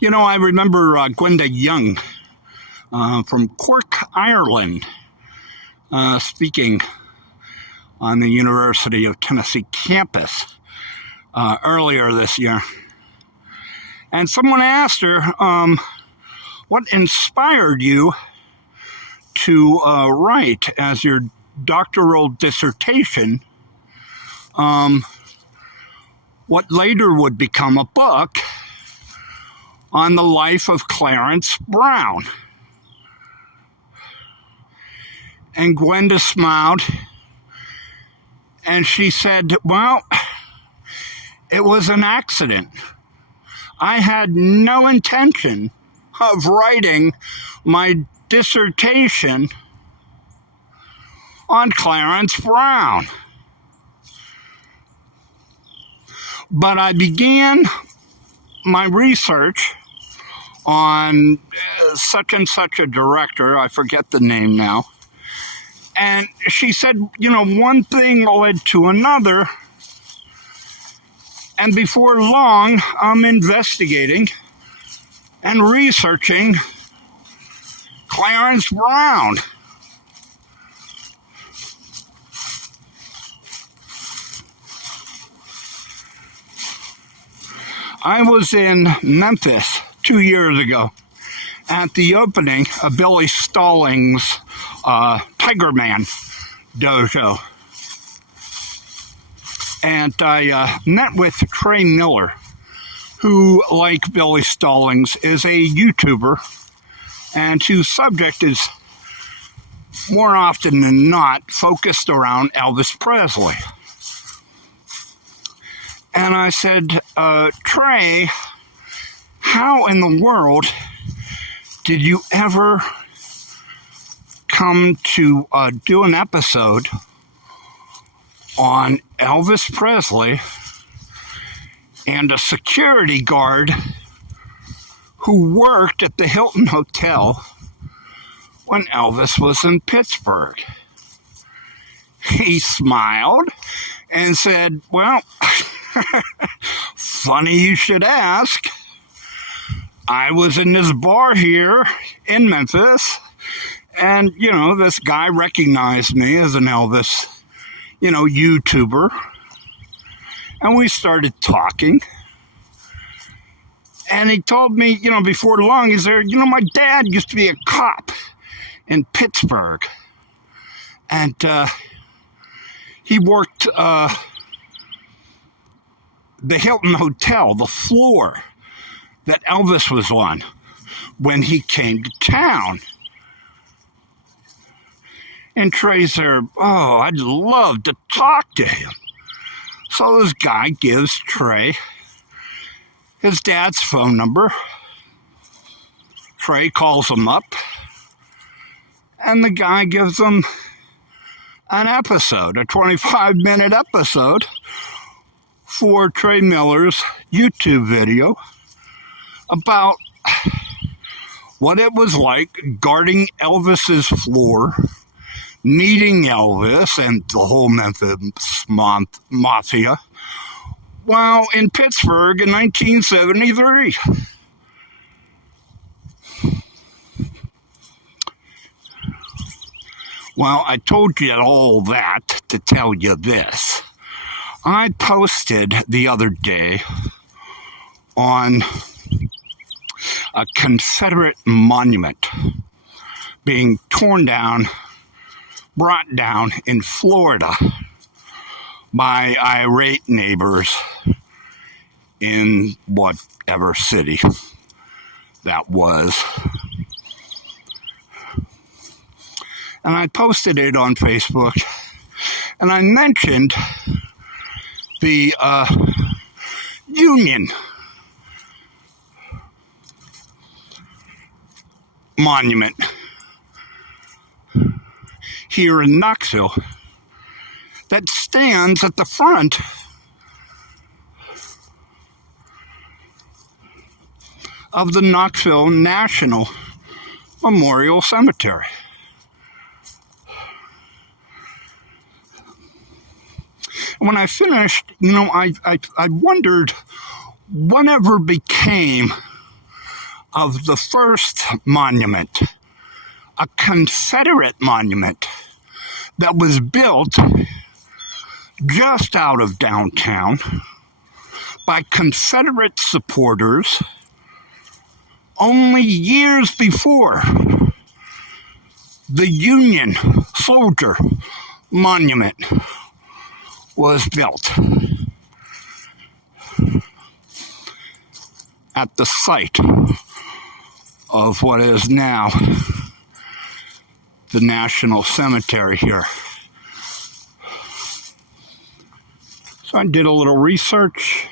You know, I remember Gwenda Young from Cork, Ireland, speaking on the University of Tennessee campus earlier this year. And someone asked her, what inspired you to write as your doctoral dissertation what later would become a book on the life of Clarence Brown. And Gwenda smiled, and she said, well, it was an accident. I had no intention of writing my dissertation on Clarence Brown. But I began my research on such and such a director, I forget the name now, and she said, you know, one thing led to another, and before long, I'm investigating and researching Clarence Brown. I was in Memphis 2 years ago at the opening of Billy Stallings' Tiger Man dojo. And I met with Trey Miller, who, like Billy Stallings, is a YouTuber and whose subject is more often than not focused around Elvis Presley. And I said, Trey, how in the world did you ever come to do an episode on Elvis Presley and a security guard who worked at the Hilton Hotel when Elvis was in Pittsburgh? He smiled and said, well, funny you should ask. I was in this bar here in Memphis, and, you know, this guy recognized me as an Elvis, you know, YouTuber. And we started talking. And he told me, you know, before long, he said, you know, my dad used to be a cop in Pittsburgh. And he worked the Hilton Hotel, the floor that Elvis was on when he came to town. And Trey said, oh, I'd love to talk to him. So this guy gives Trey his dad's phone number. Trey calls him up, and the guy gives him an episode, a 25-minute episode for Trey Miller's YouTube video about what it was like guarding Elvis's floor, meeting Elvis and the whole Memphis Mafia while in Pittsburgh in 1973. Well, I told you all that to tell you this. I posted the other day on a Confederate monument being torn down, brought down in Florida by irate neighbors in whatever city that was. And I posted it on Facebook, and I mentioned the Union Monument here in Knoxville that stands at the front of the Knoxville National Memorial Cemetery. When I finished, I wondered whatever became of the first monument, a Confederate monument that was built just out of downtown by Confederate supporters only years before the Union Soldier Monument was built at the site of what is now the National Cemetery here. So I did a little research,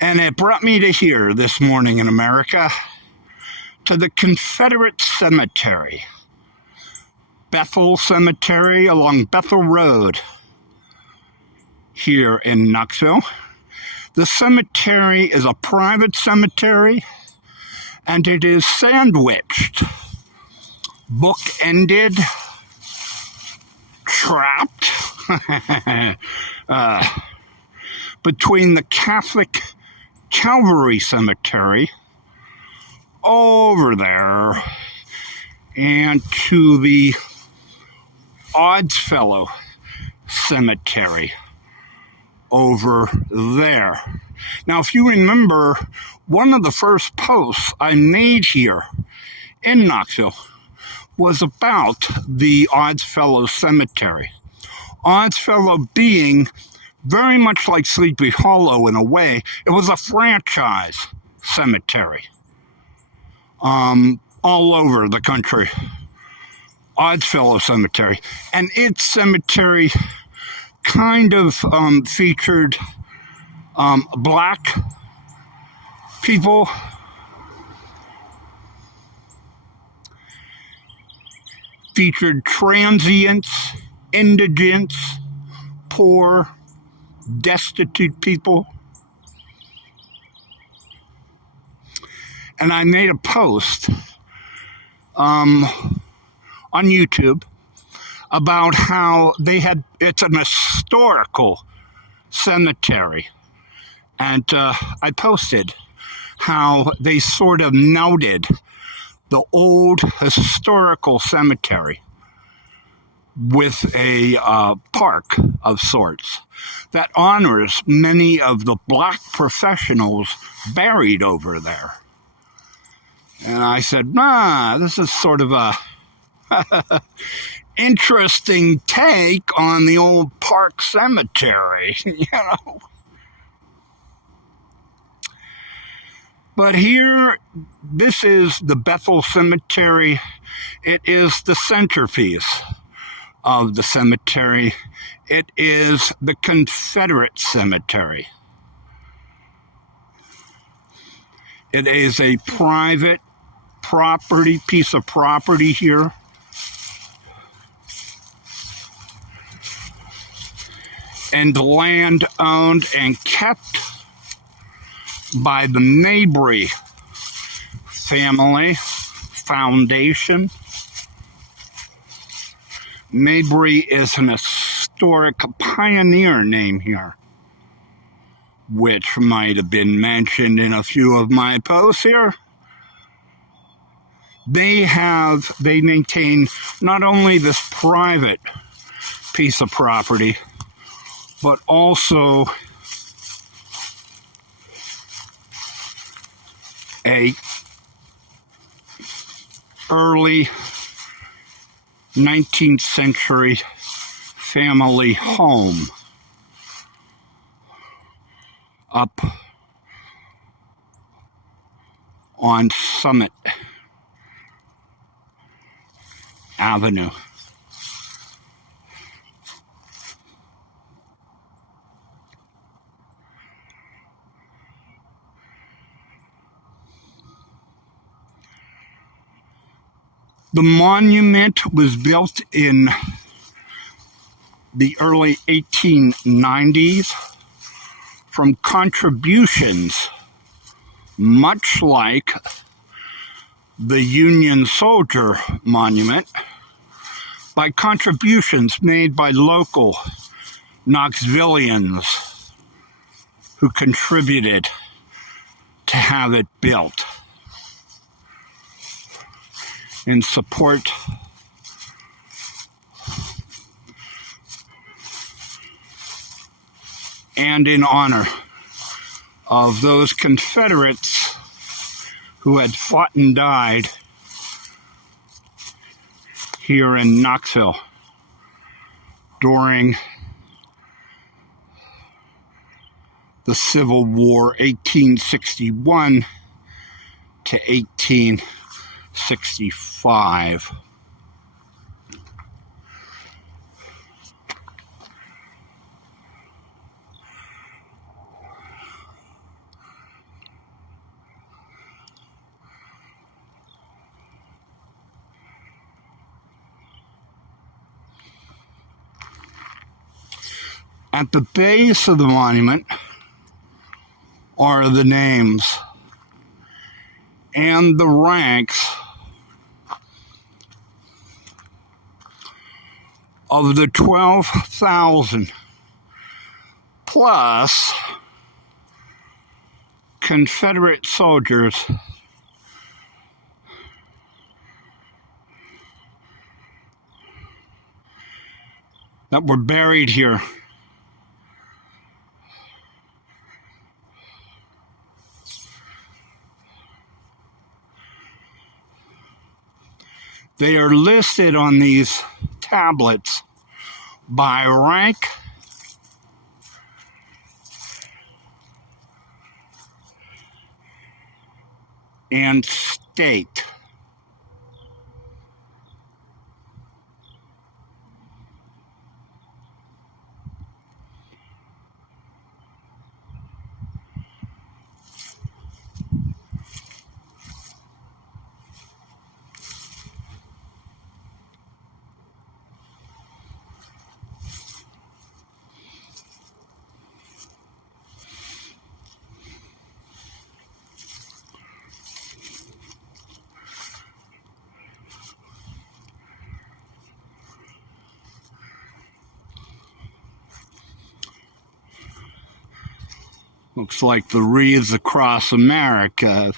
and it brought me to here this morning in America, to the Confederate Cemetery, Bethel Cemetery along Bethel Road here in Knoxville. The cemetery is a private cemetery, and it is sandwiched, book-ended, trapped between the Catholic Calvary Cemetery over there and to the Oddfellow Cemetery over there. Now, if you remember, one of the first posts I made here in Knoxville was about the Oddfellow Cemetery. Oddfellow being very much like Sleepy Hollow in a way. It was a franchise cemetery all over the country. Oddfellow Cemetery. And its cemetery kind of featured black people, featured transients, indigents, poor, destitute people. And I made a post on YouTube about how it's an historical cemetery. And I posted how they sort of noted the old historical cemetery with a park of sorts that honors many of the black professionals buried over there. And I said, this is sort of a interesting take on the old park cemetery, you know. But here, this is the Bethel Cemetery. It is the centerpiece of the cemetery. It is the Confederate Cemetery. It is a private piece of property here. And land owned and kept by the Mabry family foundation. Mabry is an historic pioneer name here, which might have been mentioned in a few of my posts here. They maintain not only this private piece of property, but also a early 19th century family home up on Summit Avenue. The monument was built in the early 1890s from contributions, much like the Union Soldier Monument, by contributions made by local Knoxvillians who contributed to have it built. In support and in honor of those Confederates who had fought and died here in Knoxville during the Civil War, 1861 to 1865. At the base of the monument are the names and the ranks of the 12,000 plus Confederate soldiers that were buried here. They are listed on these tablets by rank and state. Looks like the wreaths across America.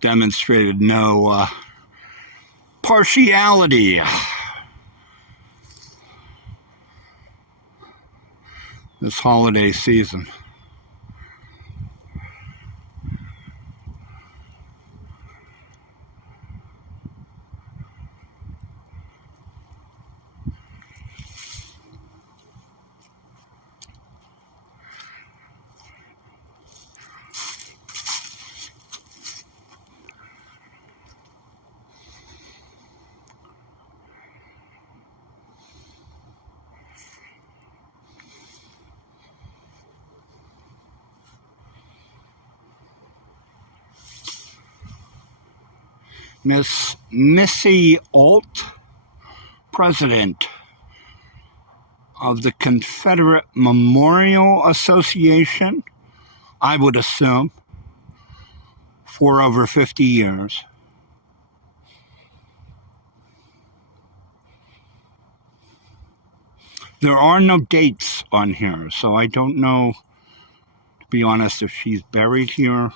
Demonstrated no partiality this holiday season. Miss Missy Alt, president of the Confederate Memorial Association, I would assume, for over 50 years. There are no dates on here, so I don't know, to be honest, if she's buried here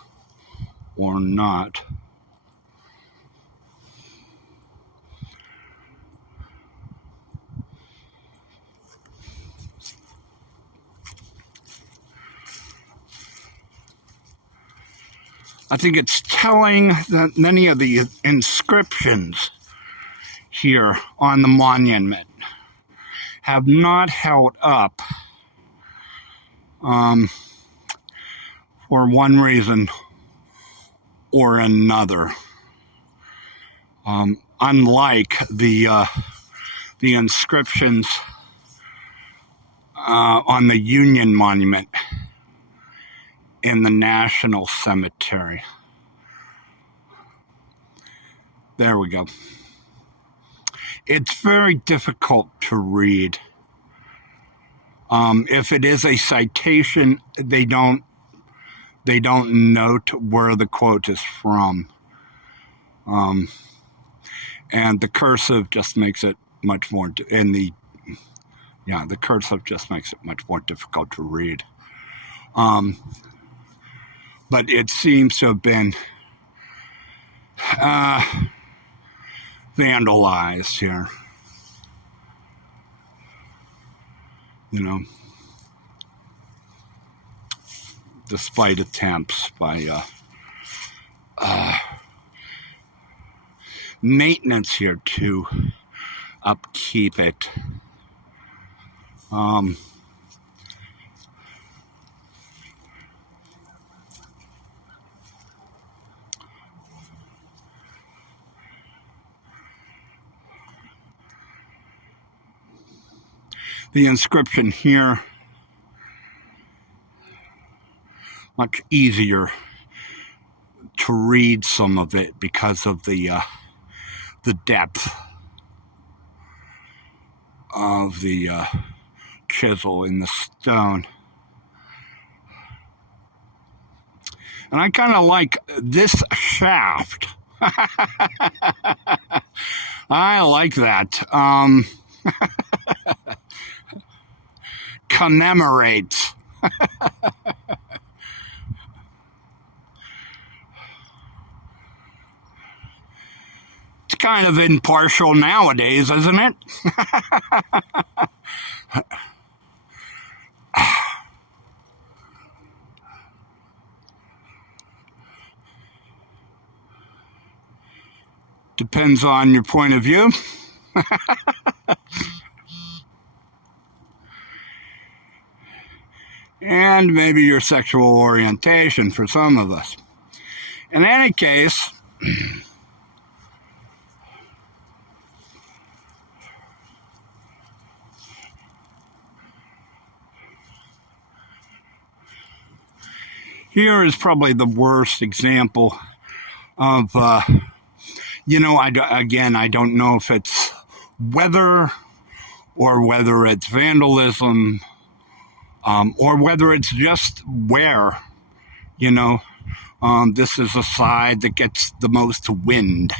or not. I think it's telling that many of the inscriptions here on the monument have not held up for one reason or another. Unlike the inscriptions on the Union Monument in the National Cemetery. There we go. It's very difficult to read. If it is a citation, they don't they don't note where the quote is from. And the cursive just makes it much more, the cursive just makes it much more difficult to read. But it seems to have been vandalized here. Despite attempts by maintenance here to upkeep it. The inscription here, much easier to read some of it because of the depth of the chisel in the stone. And I kind of like this shaft. I like that. Commemorates. It's kind of impartial nowadays, isn't it? Depends on your point of view. And maybe your sexual orientation for some of us. In any case, here is probably the worst example of, I don't know if it's weather or whether it's vandalism. Or whether it's just wear, this is a side that gets the most wind,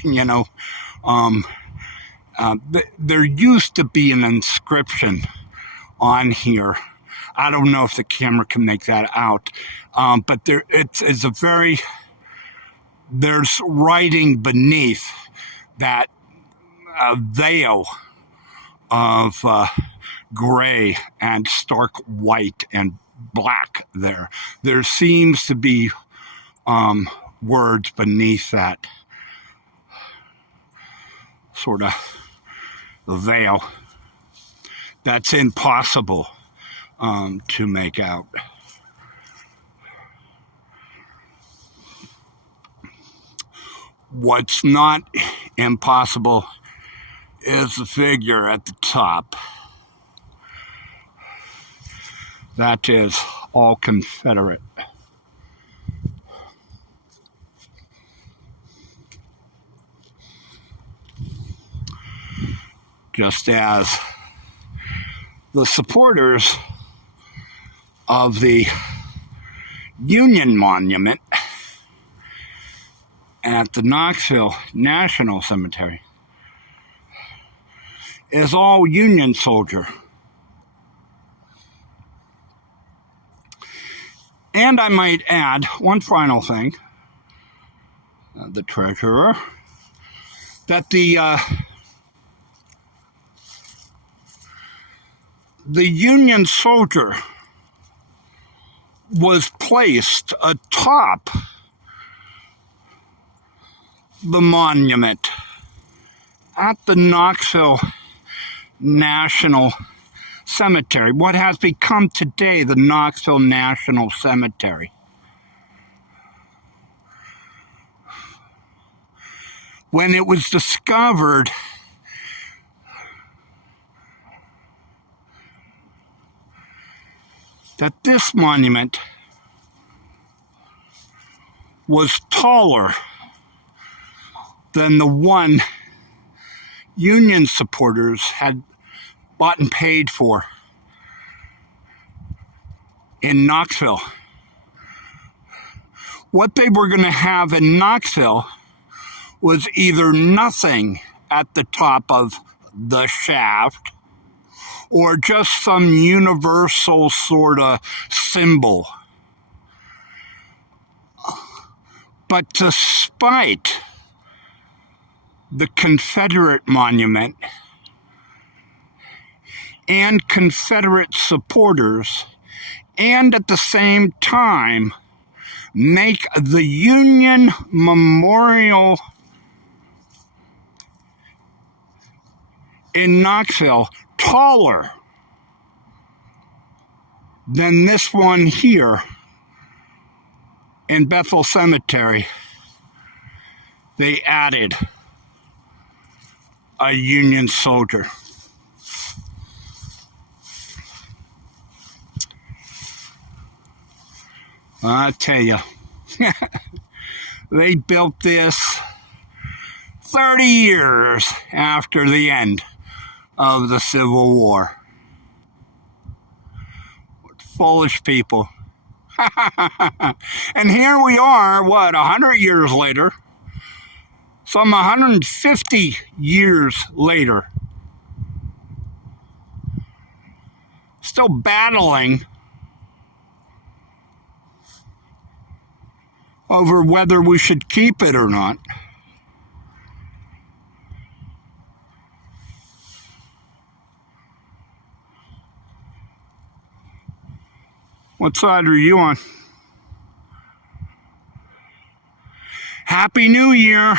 there used to be an inscription on here. I don't know if the camera can make that out, but it's a there's writing beneath that veil of gray and stark white and black there. There seems to be words beneath that sort of veil that's impossible to make out. What's not impossible is the figure at the top. That is all Confederate. Just as the supporters of the Union Monument at the Knoxville National Cemetery is all Union soldier. And I might add one final thing, the treasurer, that the Union soldier was placed atop the monument at the Knoxville National Cemetery, what has become today the Knoxville National Cemetery. When it was discovered that this monument was taller than the one Union supporters had bought and paid for in Knoxville. what they were going to have in Knoxville was either nothing at the top of the shaft or just some universal sort of symbol. But despite the Confederate Monument and Confederate supporters, and at the same time make the Union Memorial in Knoxville taller than this one here in Bethel Cemetery, they added a Union soldier. I tell you, they built this 30 years after the end of the Civil War. What foolish people. And here we are, 100 years later, some 150 years later, still battling over whether we should keep it or not. What side are you on? Happy New Year.